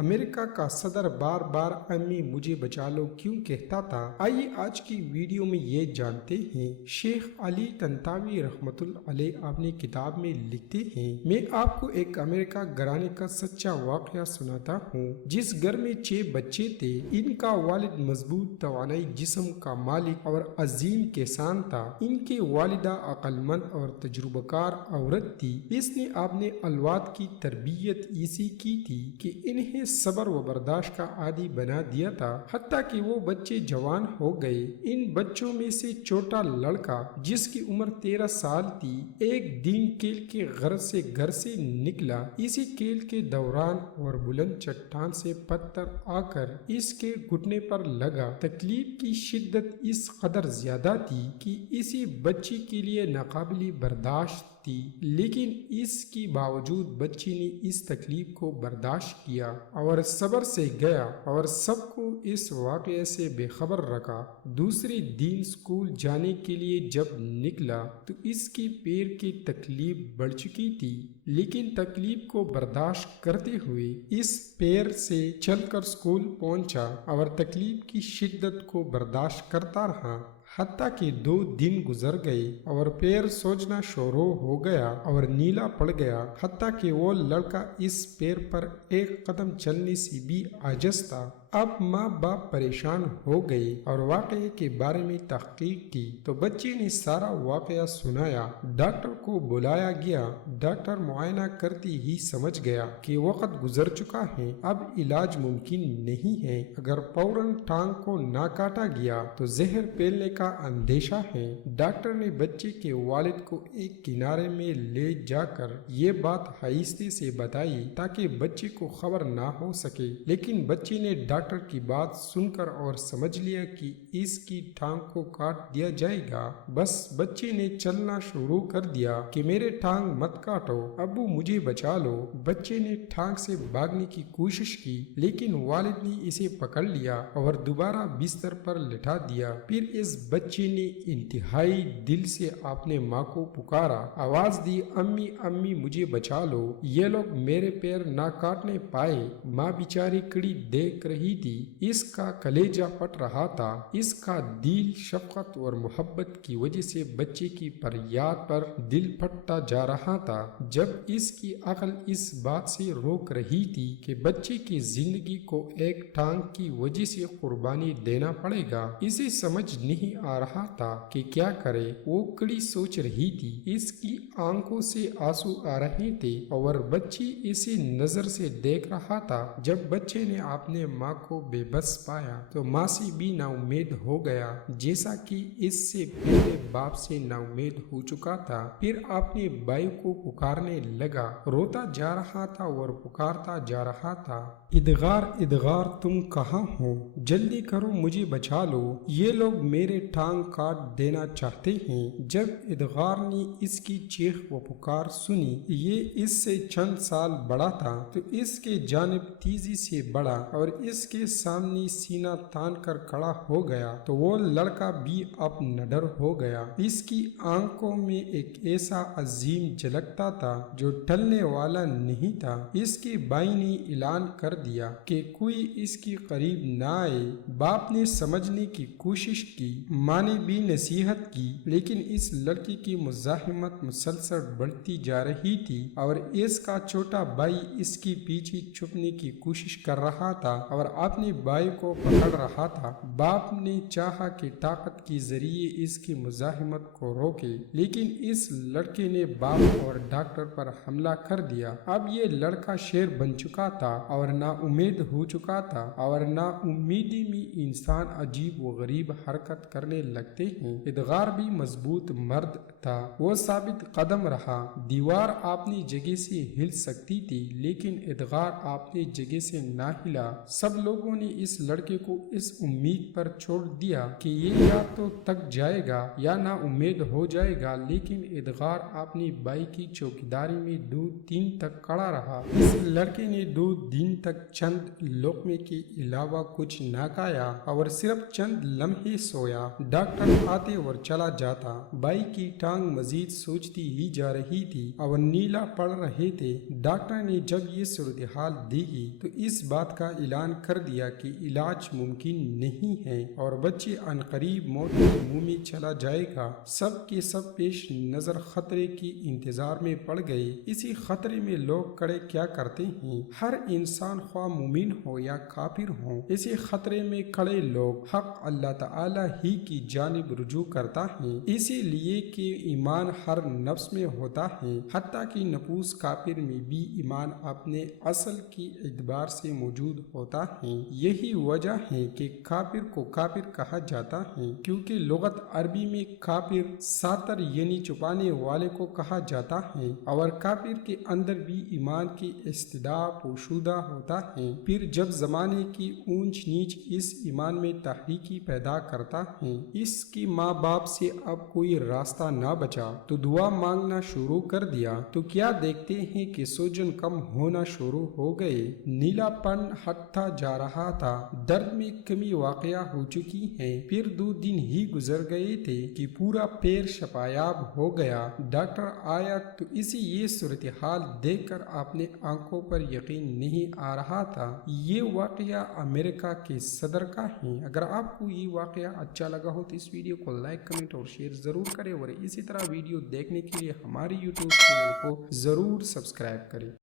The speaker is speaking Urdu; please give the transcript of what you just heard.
امریکہ کا صدر بار بار امی مجھے بچا لو کیوں کہتا تھا؟ آئیے آج کی ویڈیو میں یہ جانتے ہیں۔ شیخ علی طنطاوی رحمۃ اللہ علیہ اپنی کتاب میں لکھتے ہیں، میں آپ کو ایک امریکہ گھرانے کا سچا واقعہ سناتا ہوں جس گھر میں 6 بچے تھے۔ ان کا والد مضبوط توانائی جسم کا مالک اور عظیم کسان تھا۔ ان کی والدہ عقل مند اور تجربہ کار عورت تھی۔ اس نے اپنے اولاد کی تربیت ایسی کی تھی کہ انہیں صبر و برداشت کا عادی بنا دیا تھا، حتیٰ کہ وہ بچے جوان ہو گئے۔ ان بچوں میں سے چھوٹا لڑکا جس کی عمر 13 سال تھی، ایک دن کیل کے غرض سے گھر سے نکلا۔ اسی کیل کے دوران اور بلند چٹان سے پتھر آ کر اس کے گھٹنے پر لگا۔ تکلیف کی شدت اس قدر زیادہ تھی کہ اسی بچے کے لیے ناقابل برداشت تھی، لیکن اس کے باوجود بچے نے اس تکلیف کو برداشت کیا اور صبر سے گیا اور سب کو اس واقعے سے بے خبر رکھا۔ دوسرے دن اسکول جانے کے لیے جب نکلا تو اس کی پیر کی تکلیف بڑھ چکی تھی، لیکن تکلیف کو برداشت کرتے ہوئے اس پیر سے چل کر اسکول پہنچا اور تکلیف کی شدت کو برداشت کرتا رہا، حتیٰ کہ 2 دن گزر گئے اور پیر سوجنا شروع ہو گیا اور نیلا پڑ گیا، حتیٰ کہ وہ لڑکا اس پیر پر ایک قدم چلنے سے بھی عاجز تھا۔ اب ماں باپ پریشان ہو گئے اور واقعے کے بارے میں تحقیق کی تو بچے نے سارا واقعہ سنایا۔ ڈاکٹر کو بلایا گیا۔ ڈاکٹر معائنہ کرتے ہی سمجھ گیا کہ وقت گزر چکا ہے، اب علاج ممکن نہیں ہے۔ اگر فوراً ٹانگ کو نہ کاٹا گیا تو زہر پھیلنے کا اندیشہ ہے۔ ڈاکٹر نے بچے کے والد کو ایک کنارے میں لے جا کر یہ بات آہستہ سے بتائی تاکہ بچے کو خبر نہ ہو سکے، لیکن بچے نے ڈاکٹر کی بات سن کر اور سمجھ لیا کہ اس کی ٹانگ کو کاٹ دیا جائے گا۔ بس بچے نے چلنا شروع کر دیا کہ میرے ٹانگ مت کاٹو، ابو مجھے بچا لو۔ بچے نے ٹانگ سے بھاگنے کی کوشش کی، لیکن والد نے اسے پکڑ لیا اور دوبارہ بستر پر لٹا دیا۔ پھر اس بچے نے انتہائی دل سے اپنے ماں کو پکارا، آواز دی، امی امی مجھے بچا لو، یہ لوگ میرے پیر نہ کاٹنے پائے۔ ماں بیچاری کڑی دیکھ رہی تھی، اس کا کلیجہ پھٹ رہا تھا۔ اس کا دل شفقت اور محبت کی وجہ سے بچے کی فریاد پر دل پھٹتا جا رہا تھا، جب اس کی عقل اس بات سے روک رہی تھی کہ بچے کی زندگی کو ایک ٹانگ کی وجہ سے قربانی دینا پڑے گا۔ اسے سمجھ نہیں آ رہا تھا کہ کیا کرے۔ وہ کڑی سوچ رہی تھی، اس کی آنکھوں سے آنسو آ رہے تھے اور بچی اسے نظر سے دیکھ رہا تھا۔ جب بچے نے اپنے ماں کو بے بس پایا تو ماں سے بھی نا امید ہو گیا، جیسا کہ اس سے پہلے باپ سے نا امید ہو چکا تھا۔ پھر اپنے بھائی کو پکارنے لگا، روتا جا رہا تھا اور پکارتا جا رہا تھا، ادغار ادغار تم کہاں ہو، جلدی کرو مجھے بچا لو، یہ لوگ میرے ٹانگ کاٹ دینا چاہتے ہیں۔ جب ادغار نے اس کی چیخ و پکار سنی، یہ اس سے چند سال بڑا تھا، تو اس کے جانب تیزی سے بڑھا اور اس کے سامنے سینہ تان کر کھڑا ہو گیا تو وہ لڑکا بھی اب نڈر ہو گیا۔ اس کی آنکھوں میں ایک ایسا عظیم جھلکتا تھا جو ٹلنے والا نہیں تھا۔ اس کے بھائی نے اعلان کر دیا کہ کوئی اس کے قریب نہ آئے۔ باپ نے سمجھنے کی کوشش کی، ماں نے بھی نصیحت کی، لیکن اس لڑکی کی مزاحمت مسلسل بڑھتی جا رہی تھی اور اس کا چھوٹا بھائی اس کے پیچھے چھپنے کی کوشش کر رہا تھا اور اپنے بھائی کو پکڑ رہا تھا۔ باپ نے چاہا کہ طاقت کے ذریعے اس کی مزاحمت کو روکے، لیکن اس لڑکے نے باپ اور ڈاکٹر پر حملہ کر دیا۔ اب یہ لڑکا شیر بن چکا تھا اور نا امید ہو چکا تھا، اور نا امیدی میں انسان عجیب و غریب حرکت کرنے لگتے ہیں۔ ادغار بھی مضبوط مرد تھا، وہ ثابت قدم رہا۔ دیوار اپنی جگہ سے ہل سکتی تھی، لیکن ادغار اپنی جگہ سے نہ ہلا۔ سب لوگ لوگوں نے اس لڑکے کو اس امید پر چھوڑ دیا کہ یہ یا تو تک جائے گا یا نا امید ہو جائے گا، لیکن ادغار اپنی بائی کی چوکیداری میں 2 دن تک کھڑا رہا۔ اس لڑکے نے 2 دن تک چند لقمے کے علاوہ کچھ نہ کھایا اور صرف چند لمحے سویا۔ ڈاکٹر آتے اور چلا جاتا، بائی کی ٹانگ مزید سوچتی ہی جا رہی تھی اور نیلا پڑ رہے تھے۔ ڈاکٹر نے جب یہ صورتحال دیکھی تو اس بات کا اعلان کر دیا کہ علاج ممکن نہیں ہے اور بچے عنقریب موت کے منہ میں چلا جائے گا۔ سب کے سب پیش نظر خطرے کی انتظار میں پڑ گئے۔ اسی خطرے میں لوگ کھڑے کیا کرتے ہیں؟ ہر انسان خواہ مومن ہو یا کافر ہو، اسی خطرے میں کھڑے لوگ حق اللہ تعالی ہی کی جانب رجوع کرتا ہے، اسی لیے کہ ایمان ہر نفس میں ہوتا ہے، حتیٰ کہ نفوس کافر میں بھی ایمان اپنے اصل کی اعتبار سے موجود ہوتا ہے۔ یہی وجہ ہے کہ کافر کو کافر کہا جاتا ہے، کیونکہ لغت عربی میں کافر ساتر یعنی چھپانے والے کو کہا جاتا ہے، اور کافر کے اندر بھی ایمان کی استدعا پوشیدہ ہوتا ہے۔ پھر جب زمانے کی اونچ نیچ اس ایمان میں تحریکی پیدا کرتا ہے، اس کے ماں باپ سے اب کوئی راستہ نہ بچا تو دعا مانگنا شروع کر دیا، تو کیا دیکھتے ہیں کہ سوجن کم ہونا شروع ہو گئے، نیلا پن ہٹتا جا رہا تھا، درد میں کمی واقع ہو چکی ہے۔ پھر 2 دن ہی گزر گئے تھے کہ پورا پیر شفایاب ہو گیا۔ ڈاکٹر آیا تو اسی یہ صورتحال دیکھ کر اپنے آنکھوں پر یقین نہیں آ رہا تھا۔ یہ واقعہ امریکہ کے صدر کا ہے۔ اگر آپ کو یہ واقعہ اچھا لگا ہو تو اس ویڈیو کو لائک، کمنٹ اور شیئر ضرور کریں، اور اسی طرح ویڈیو دیکھنے کے لیے ہماری یوٹیوب چینل کو ضرور سبسکرائب کریں۔